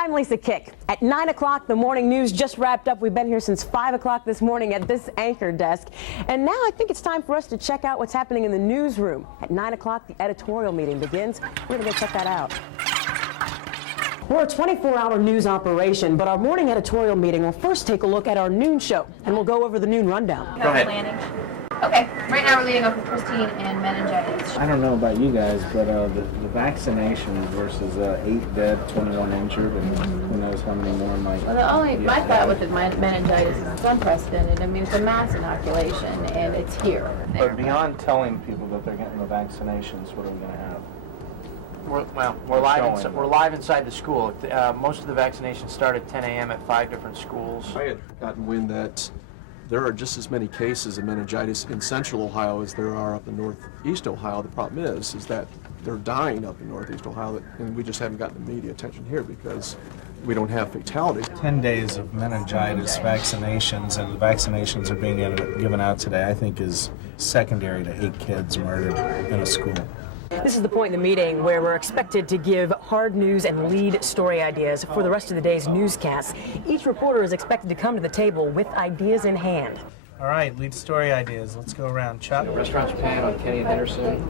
I'm Lisa Kick. At 9 o'clock, the morning news just wrapped up. We've been here since 5 o'clock this morning at this anchor desk. And now I think it's time for us to check out what's happening in the newsroom. At 9 o'clock, the editorial meeting begins. We're going to go check that out. We're a 24-hour news operation, but our morning editorial meeting will first take a look at our noon show, and we'll go over the noon rundown. Go ahead. Okay, right now we're leading up with Christine and meningitis. I don't know about you guys, but the vaccinations versus 8 dead, 21 injured, and who knows how many more might. Well, my thought with the meningitis is it's unprecedented. I mean, it's a mass inoculation, and it's here. But beyond telling people that they're getting the vaccinations, what are we going to have? We're live inside the school. Most of the vaccinations start at 10 a.m. at 5 different schools. I had gotten wind that there are just as many cases of meningitis in central Ohio as there are up in northeast Ohio. The problem is that they're dying up in northeast Ohio, and we just haven't gotten the media attention here because we don't have fatalities. 10 days of meningitis vaccinations, and the vaccinations are being given out today, I think is secondary to 8 kids murdered in a school. This is the point in the meeting where we're expected to give hard news and lead story ideas for the rest of the day's newscasts. Each reporter is expected to come to the table with ideas in hand. All right, lead story ideas. Let's go around. Chuck? Restaurant Japan on Kenny and Henderson.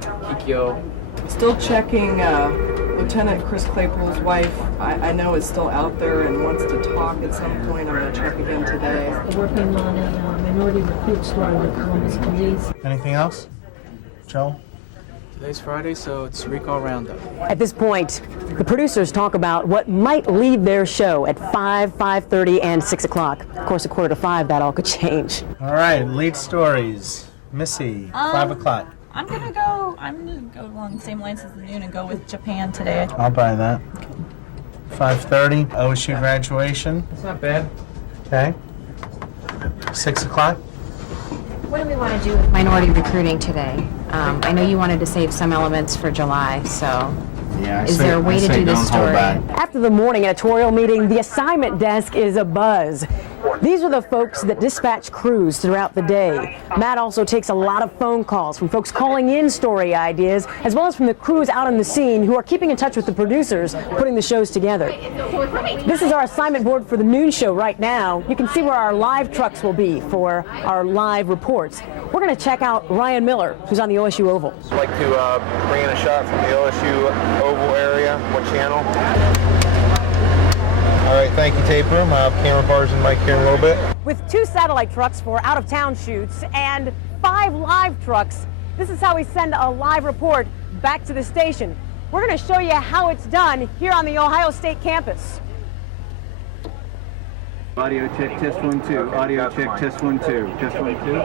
Kikyo. Still checking Lieutenant Chris Claypool's wife. I know is still out there and wants to talk at some point. I'm going to check again today. Working on a minority recruit story with Columbus Police. Anything else? Joe? Today's Friday, so it's recall roundup. At this point, the producers talk about what might lead their show at 5, 5:30, and 6 o'clock. Of course, at 4:45, that all could change. All right, lead stories. Missy, 5 o'clock. I'm gonna go along the same lines as the noon and go with Japan today. I'll buy that. 5:30, OSU graduation. That's not bad. Okay. 6 o'clock. What do we want to do with minority recruiting today? I know you wanted to save some elements for July, so is there a way to do this story? After the morning editorial meeting, the assignment desk is abuzz. These are the folks that dispatch crews throughout the day. Matt also takes a lot of phone calls from folks calling in story ideas, as well as from the crews out on the scene who are keeping in touch with the producers putting the shows together. This is our assignment board for the noon show right now. You can see where our live trucks will be for our live reports. We're going to check out Ryan Miller, who's on the OSU Oval. I'd like to bring in a shot from the OSU Oval area. What channel? All right, thank you, tape room. I'll have camera bars and mic here in a little bit. With 2 satellite trucks for out-of-town shoots and 5 live trucks, this is how we send a live report back to the station. We're going to show you how it's done here on the Ohio State campus. Audio check, test 1, 2. Okay, audio check, fine. Test 1, 2. Test 1, 2.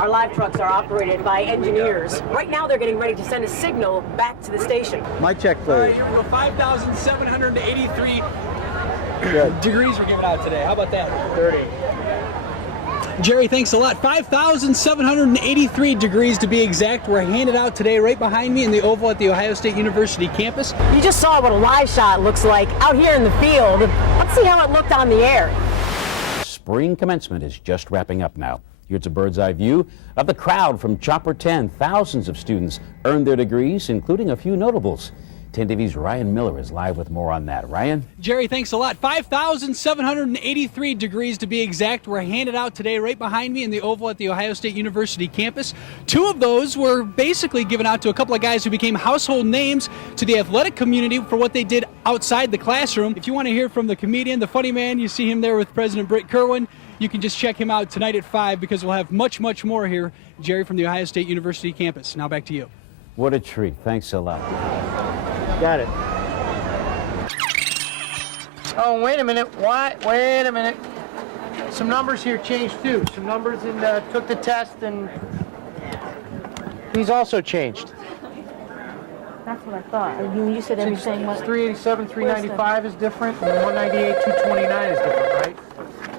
Our live trucks are operated by engineers. Right now they're getting ready to send a signal back to the station. My check, please. You're 5,783 degrees we're giving out today. How about that? 30. Jerry, thanks a lot. 5,783 degrees to be exact. We're handed out today right behind me in the Oval at the Ohio State University campus. You just saw what a live shot looks like out here in the field. Let's see how it looked on the air. Spring commencement is just wrapping up now. Here's a bird's eye view of the crowd from Chopper 10. Thousands of students earned their degrees, including a few notables. 10 TV's Ryan Miller is live with more on that. Ryan? Jerry, thanks a lot. 5,783 degrees to be exact. We're handed out today right behind me in the Oval at the Ohio State University campus. 2 of those were basically given out to a couple of guys who became household names to the athletic community for what they did outside the classroom. If you want to hear from the comedian, the funny man, you see him there with President Britt Kerwin. You can just check him out tonight at 5 because we'll have much, much more here. Jerry from the Ohio State University campus. Now back to you. What a treat. Thanks a lot. Got it. Oh, wait a minute. What? Wait a minute. Some numbers here changed too. Some numbers took the test and these also changed. That's what I thought. You said everything was 387, 395 is different, and 198, 229 is different, right?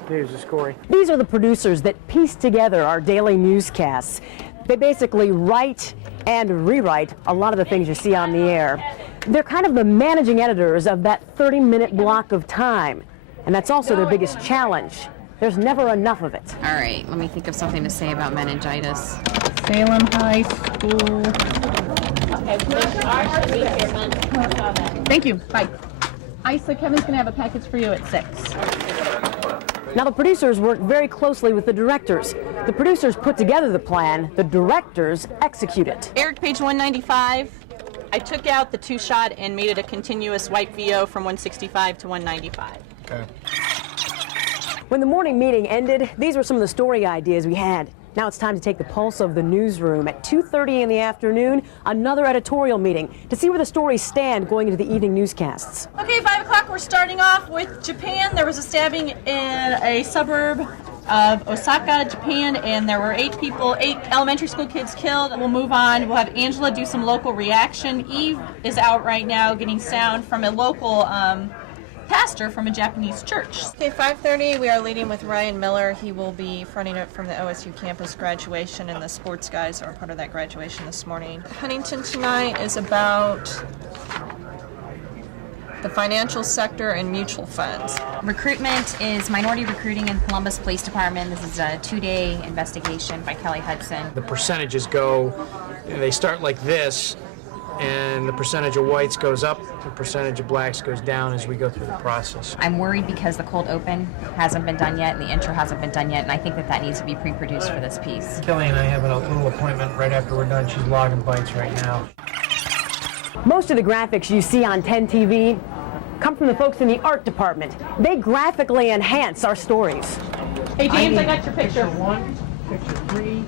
Here's the scoring. These are the producers that piece together our daily newscasts. They basically write and rewrite a lot of the things you see on the air. They're kind of the managing editors of that 30-minute block of time. And that's also their biggest challenge. There's never enough of it. All right, let me think of something to say about meningitis. Salem High School. Thank you. Bye. Isa, Kevin's going to have a package for you at 6. Now, the producers worked very closely with the directors. The producers put together the plan, the directors execute it. Eric, page 195. I took out the 2-shot and made it a continuous white VO from 165 to 195. Okay. When the morning meeting ended, these were some of the story ideas we had. Now it's time to take the pulse of the newsroom. At 2:30 in the afternoon, another editorial meeting to see where the stories stand going into the evening newscasts. Okay, 5 o'clock, we're starting off with Japan. There was a stabbing in a suburb of Osaka, Japan, and there were 8 elementary school kids killed. We'll move on. We'll have Angela do some local reaction. Eve is out right now getting sound from a local pastor from a Japanese church. Okay, 5:30, we are leading with Ryan Miller. He will be fronting it from the OSU campus graduation, and the sports guys are part of that graduation this morning. Huntington tonight is about the financial sector and mutual funds. Recruitment is minority recruiting in Columbus Police Department. This is a 2-day investigation by Kelly Hudson. The percentages go, they start like this, and the percentage of whites goes up, the percentage of blacks goes down as we go through the process. I'm worried because the cold open hasn't been done yet and the intro hasn't been done yet, and I think that needs to be pre-produced for this piece. Kelly and I have a little appointment right after we're done. She's logging bites right now. Most of the graphics you see on 10 TV come from the folks in the art department. They graphically enhance our stories. Hey James, I got your picture. Picture 1, picture 3. You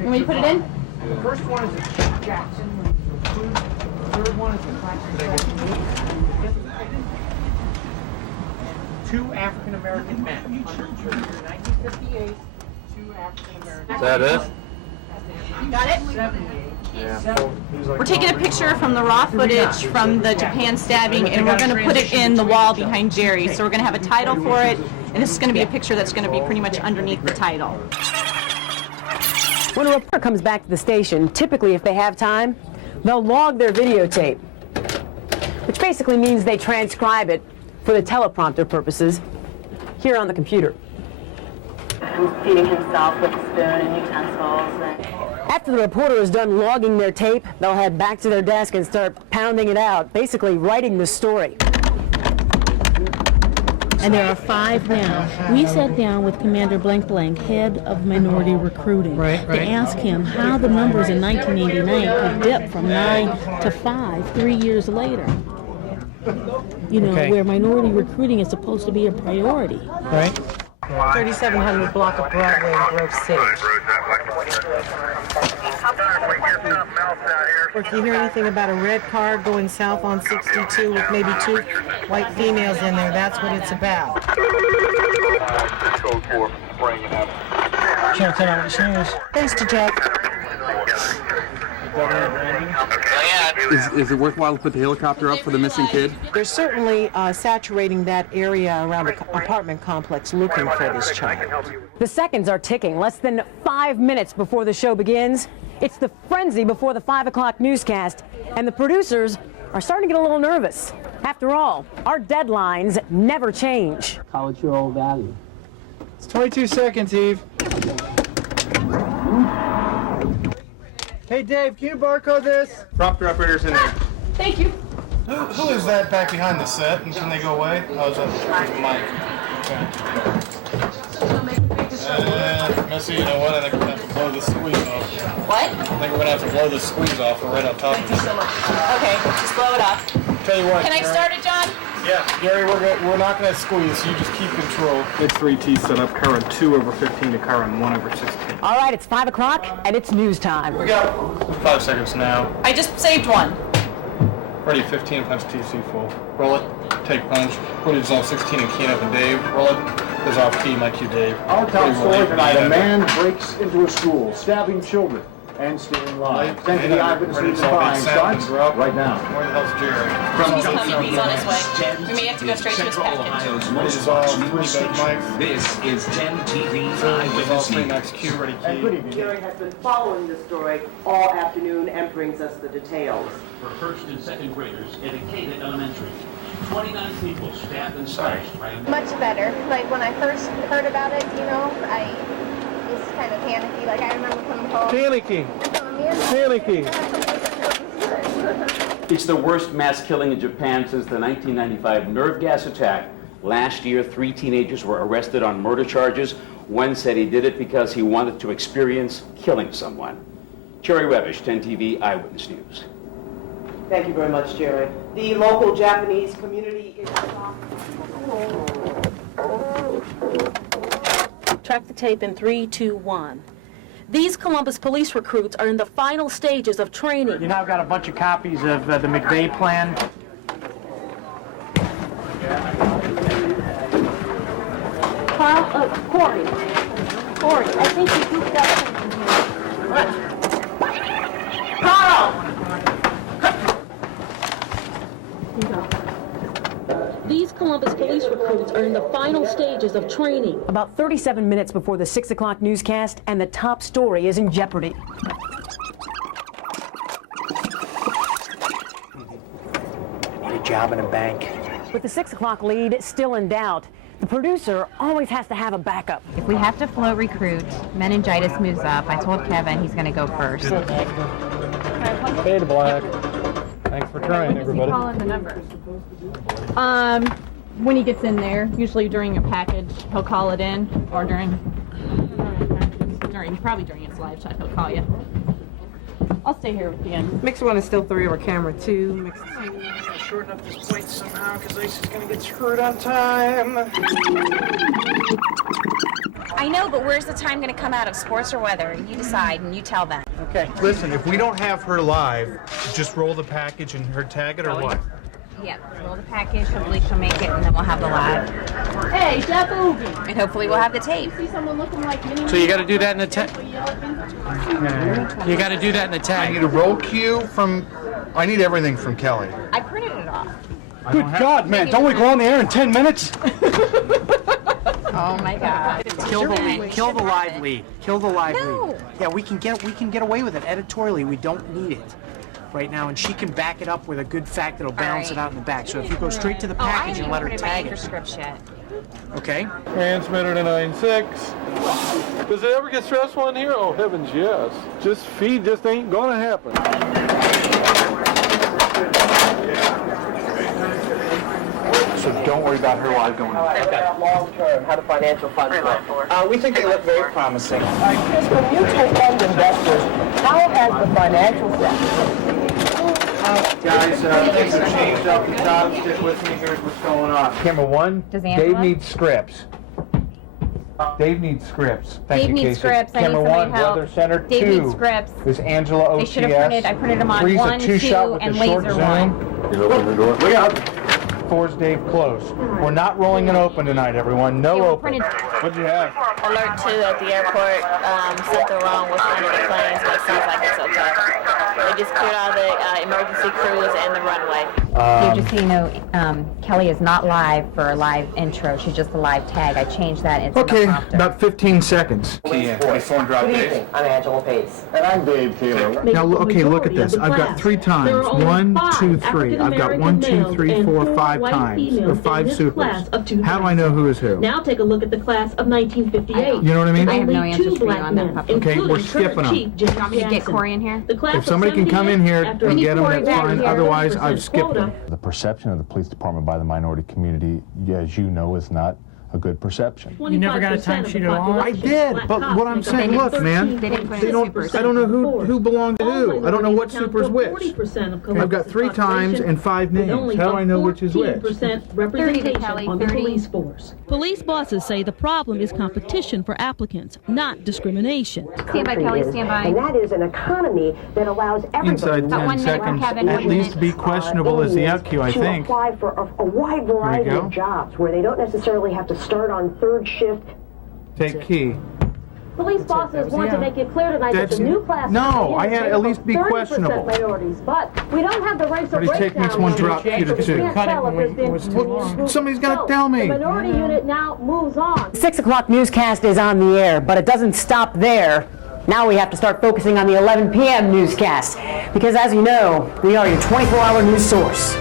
want me to put it in? The first one is a Chief Jackson. The third one is the classic Jackson. 2 African American men under 1958. 2 African American. Is that it? Got it? 78. Yeah. We're taking a picture from the raw footage from the Japan stabbing, and we're going to put it in the wall behind Jerry. So we're going to have a title for it, and this is going to be a picture that's going to be pretty much underneath the title. When a reporter comes back to the station, typically if they have time, they'll log their videotape, which basically means they transcribe it for the teleprompter purposes here on the computer. He's feeding himself with a spoon and utensils. After the reporter is done logging their tape, they'll head back to their desk and start pounding it out, basically writing the story. And there are 5 now. We sat down with Commander Blank Blank, head of minority recruiting, to ask him how the numbers in 1989 could dip from 9 to 5 3 years later. You know, where minority recruiting is supposed to be a priority. Right. 3700 block of Broadway in Grove City. Or if you hear anything about a red car going south on 62 with maybe 2 white females in there, that's what it's about. Channel 10 Eyewitness News. Thanks to Jeff. Is it worthwhile to put the helicopter up for the missing kid? They're certainly saturating that area around the apartment complex looking for this child. The seconds are ticking. Less than 5 minutes before the show begins. It's the frenzy before the 5 o'clock newscast, and the producers are starting to get a little nervous. After all, our deadlines never change. Cultural value. It's 22 seconds, Eve. Hey, Dave, can you barcode this? Prompter operator's in there. Thank you. Who is that back behind the set? And can they go away? Oh, is that Mike? Okay. Missy, you know what? I think we're going to have to blow the squeeze off. What? I think we're going to have to blow the squeeze off. We're right on top of it. Okay, just blow it off. Tell you what, Can I start it, John? Yeah. Gary, we're not going to squeeze. You just keep control. Big 3T set up, current 2/15 to current 1/16. All right, it's 5 o'clock, and it's news time. We got 5 seconds now. I just saved one. Ready, 15 punch TC full. Roll it, take punch, put it dissolve 16 and key up and Dave. Roll it, dissolve key, my cue Dave. Our top story tonight, a man breaks into a school, stabbing children and stealing lives. 10 TV Eyewitness News Crime starts right now. Where the hell's Jerry? He's coming, he's on his way. We may have to go straight to his package. This is 10 TV Eyewitness News. Next cue, ready key. Jerry has been following the story all afternoon and brings us the details. For first and second graders at Acadian Elementary. 29 people stabbed and slashed by a... Much better. Like when I first heard about it, you know, I was kind of panicky. Like I remember coming home. Panicky. Panicky. It's the worst mass killing in Japan since the 1995 nerve gas attack. Last year, 3 teenagers were arrested on murder charges. One said he did it because he wanted to experience killing someone. Jerry Revish, 10 TV Eyewitness News. Thank you very much, Jerry. The local Japanese community is... Track the tape in 3, 2, 1. These Columbus police recruits are in the final stages of training. You now got a bunch of copies of the McVeigh plan. Corey, I think you goofed up something here. Carl! These Columbus police recruits are in the final stages of training. About 37 minutes before the 6 o'clock newscast, and the top story is in jeopardy. Need a job in a bank. With the 6 o'clock lead still in doubt, the producer always has to have a backup. If we have to float recruit, meningitis moves up. I told Kevin he's going to go first. Hey, to Black. Thanks for trying, everybody. Call in the number. When he gets in there, usually during a package, he'll call it in, or probably during his live shot, he'll call you. I'll stay here with you. Mix 1 is still 3 over camera 2. Mix 2. I'll shorten up this plate somehow because Ice is going to get screwed on time. I know, but where's the time going to come out of, sports or weather? You decide and you tell them. Okay. Listen, if we don't have her live, just roll the package and her tag it or what? Yeah, roll the package, hopefully she'll make it, and then we'll have the live. Hey, Jeff Oogie. And hopefully we'll have the tape. See someone looking like me? So you got to do that in the tag. You got to do that in the tag. I need a roll cue from, I need everything from Kelly. I printed it off. Good God, man, don't we go on the air in 10 minutes? Oh my God. Kill the lead. Kill the live lead. Kill the live lead. Yeah, we can get away with it editorially. We don't need it right now, and she can back it up with a good fact that'll balance it out in the back. So if you go straight to the package and let her tag it. Script yet. Okay. Transmitter to 9.6. Does it ever get stressful in here? Oh, heavens, yes. Just feed just ain't gonna happen. So don't worry about her live going. Long term, how do financial funds look? We think they look very promising. Chris, when you take fund investors, how has the financial sector? Guys, things have changed off the top. Stick with me. Here's what's going on. Camera 1, Does Dave Angela? needs scripts. Dave needs scripts. Thank Dave you, needs Casey. scripts. I need Camera somebody 1, help. Weather Center. Dave 2 needs scripts. is Angela OTS. They should have printed. I printed them on 3's 1, a 2, 2-shot with and the short laser zoom. 1. You open the door. Look out. 4's Dave close. We're not rolling it open tonight, everyone. No open. What'd you have? Alert 2 at the airport. Something wrong with one of the planes, but it sounds like it's okay. They just cleared all the emergency crews and the runway. Just so you know, Kelly is not live for a live intro. She's just a live tag. I changed that. It's Okay, in the prompter. about 15 seconds. Phone drop, Good Dave. evening, I'm Angela Pace. And I'm Dave Taylor. Now, okay, look at this. I've got 3 times. 1, 2, 3. I've got 1, 2, 3, 4, 5 times. Or 5 supers. How do I know who is who? Now take a look at the class of 1958. You know what I mean? I have no Only answers 2 for you black on that, men, Papa. Okay, we're including skipping current them. Chief Jim Do you want me to get Jackson. Corey in here? The class If somebody can come in here and get them, that's fine. Otherwise, I've skipped them. The perception of the police department by the minority community, as you know, is not a good perception. You never got a timesheet at all? I did, but what I'm saying, look, man, They didn't put they in don't. supers. I don't know who belonged to who. I don't know what super's which. I've got 3 times and 5 names. How do I know which is which? 14% 30 representation to Kelly, on the 30. police force. Police bosses say the problem is competition for applicants, not discrimination. Stand by, Kelly. Stand by. And that is an economy that allows everybody Inside About 10 1 minute, seconds, Kevin, at 1 least minute. be questionable as the outcue, I to think. apply for a wide variety go. of jobs where they don't necessarily have to start on 3rd shift. Take key. Police bosses want to make it clear tonight that That's- the new class no, I had is at least be 30% questionable. minorities, but we don't have the racial Ready, take breakdown. me to one yet. drop, Q to So we 2. can't tell if there's been- Well, somebody's got to tell The me. minority unit now moves on. 6 o'clock newscast is on the air, but it doesn't stop there. Now we have to start focusing on the 11 p.m. newscast, because as you know, we are your 24-hour news source.